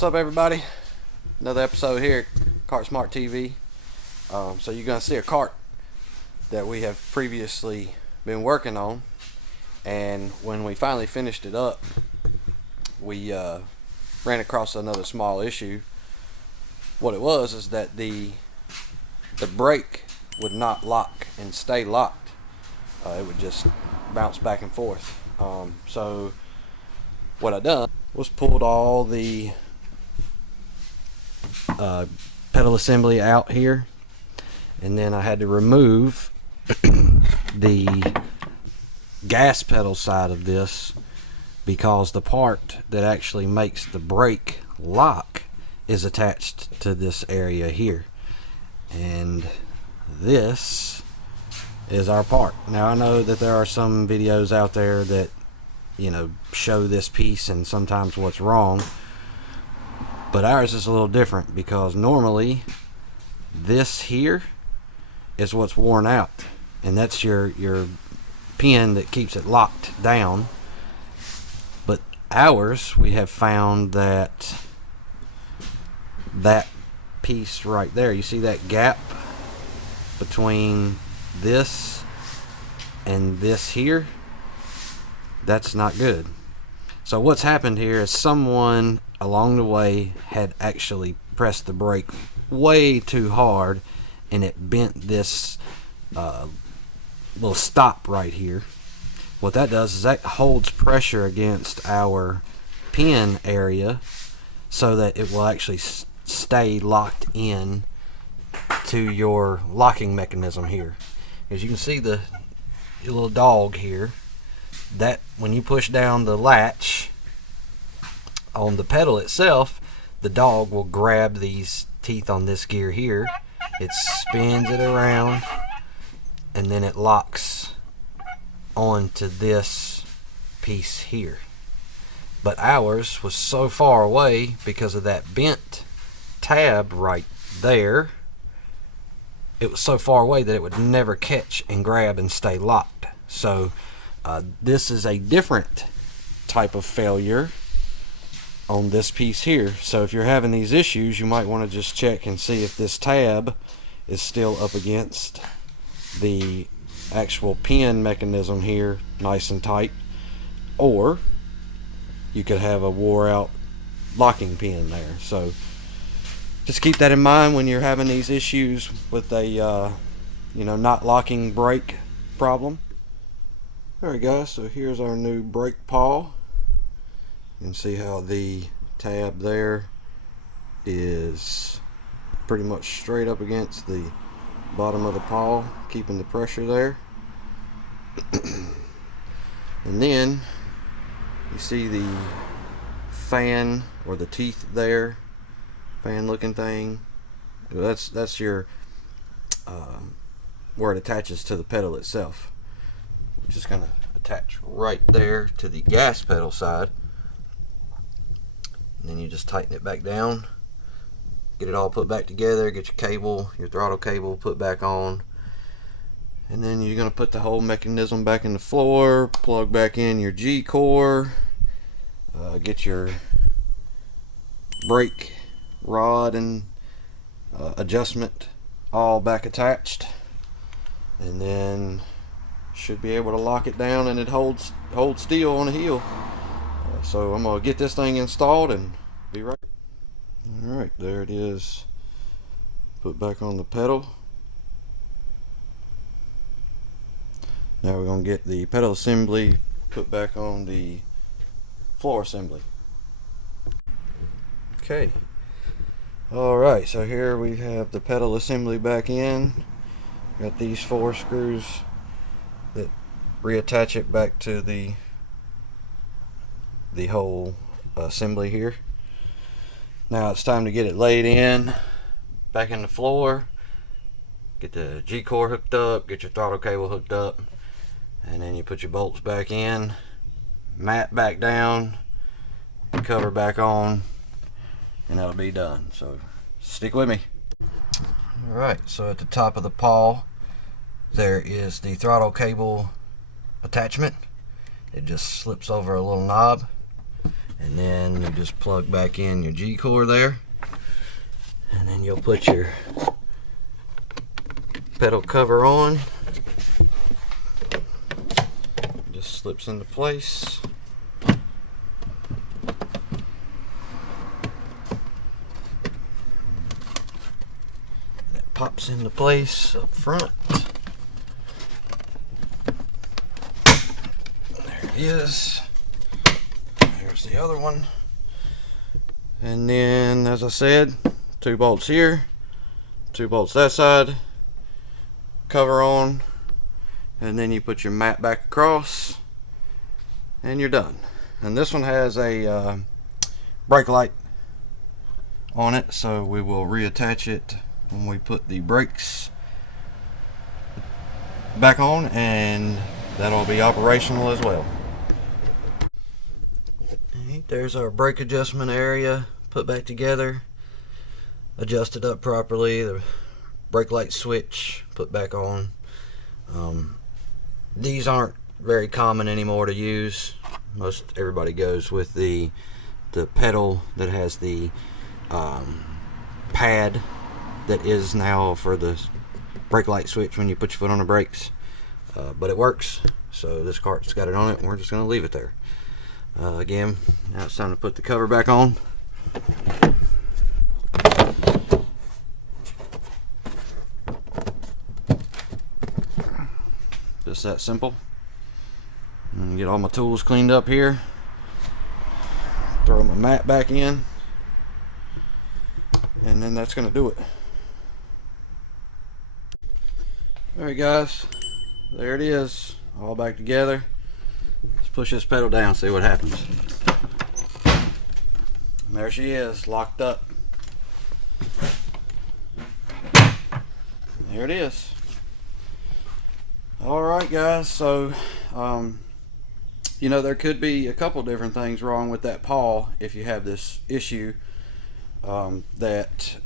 What's up, everybody? Another episode here at Cart Smart TV. So you're gonna see a cart that we have previously been working on, and when we finally finished it up, we ran across another small issue. What it was is that the brake would not lock and stay locked. It would just bounce back and forth. So what I done was pulled all the pedal assembly out here, and then I had to remove the gas pedal side of this because the part that actually makes the brake lock is attached to this area here, and this is our part. Now I know that there are some videos out there that show this piece and sometimes what's wrong, but ours is a little different because normally this here is what's worn out, and that's your pin that keeps it locked down. But ours, we have found that piece right there, you see that gap between this and this here, that's not good. So what's happened here is someone along the way had actually pressed the brake way too hard, and it bent this little stop right here. What that does is that holds pressure against our pin area so that it will actually stay locked in to your locking mechanism here. As you can see, the little dog here, that when you push down the latch on the pedal itself, the dog will grab these teeth on this gear here, it spins it around, and then it locks onto this piece here. But ours was so far away because of that bent tab right there, it was so far away that it would never catch and grab and stay locked. So this is a different type of failure on this piece here. So if you're having these issues, you might want to just check and see if this tab is still up against the actual pin mechanism here nice and tight, or you could have a wore out locking pin there. So just keep that in mind when you're having these issues with a not locking brake problem. Alright guys, so here's our new brake pawl. You can see how the tab there is pretty much straight up against the bottom of the pawl, keeping the pressure there. And then you see the fan or the teeth there, fan looking thing. That's your where it attaches to the pedal itself. We're just gonna attach right there to the gas pedal side, and then you just tighten it back down, get it all put back together, get your cable, your throttle cable put back on, and then you're gonna put the whole mechanism back in the floor, plug back in your G-core, get your brake rod and adjustment all back attached, and then should be able to lock it down, and it holds steel on the heel. So I'm gonna get this thing installed and be right. Alright, there it is, put back on the pedal. Now we're gonna get the pedal assembly put back on the floor assembly. Okay, alright, so here we have the pedal assembly back in. Got these 4 screws that reattach it back to the whole assembly here. Now it's time to get it laid in back in the floor, get the G-core hooked up, get your throttle cable hooked up, and then you put your bolts back in, mat back down, cover back on, and that'll be done. So stick with me. Alright, so at the top of the pawl there is the throttle cable attachment. It just slips over a little knob, And then you just plug back in your G-core there, and then you'll put your pedal cover on. Just slips into place. That pops into place up front. There it is. There's the other one. And then, as I said, 2 bolts here, 2 bolts that side, cover on, and then you put your mat back across, and you're done. And this one has a brake light on it, so we will reattach it when we put the brakes back on, and that'll be operational as well. There's our brake adjustment area put back together, adjusted up properly, the brake light switch put back on. These aren't very common anymore to use. Most everybody goes with the pedal that has the pad that is now for the brake light switch when you put your foot on the brakes, but it works, so this cart's got it on it and we're just going to leave it there. Again, now it's time to put the cover back on. Just that simple. And get all my tools cleaned up here. Throw my mat back in. And then that's going to do it. Alright guys, there it is, all back together. Push this pedal down, see what happens. And there she is, locked up. There it is. Alright guys, so you know, there could be a couple different things wrong with that pawl if you have this issue. That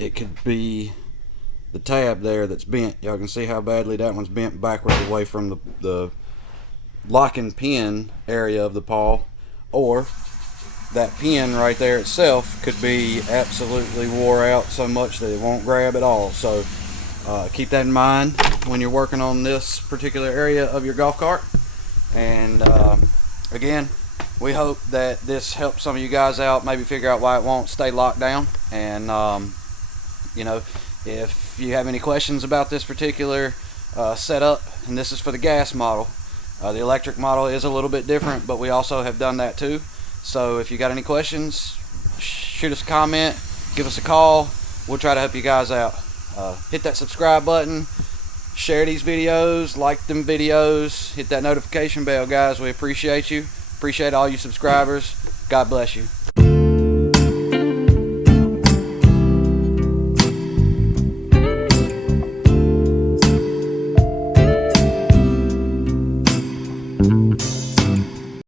it could be the tab there that's bent. Y'all can see how badly that one's bent backwards away from the locking pin area of the pawl, or that pin right there itself could be absolutely wore out so much that it won't grab at all. So keep that in mind when you're working on this particular area of your golf cart. And again, we hope that this helps some of you guys out, maybe figure out why it won't stay locked down. And you know, if you have any questions about this particular setup, and this is for the gas model, the electric model is a little bit different, but we also have done that too. So if you got any questions, shoot us a comment, give us a call. We'll try to help you guys out. Hit that subscribe button, share these videos, like them videos, hit that notification bell, guys. We appreciate you. Appreciate all you subscribers. God bless you.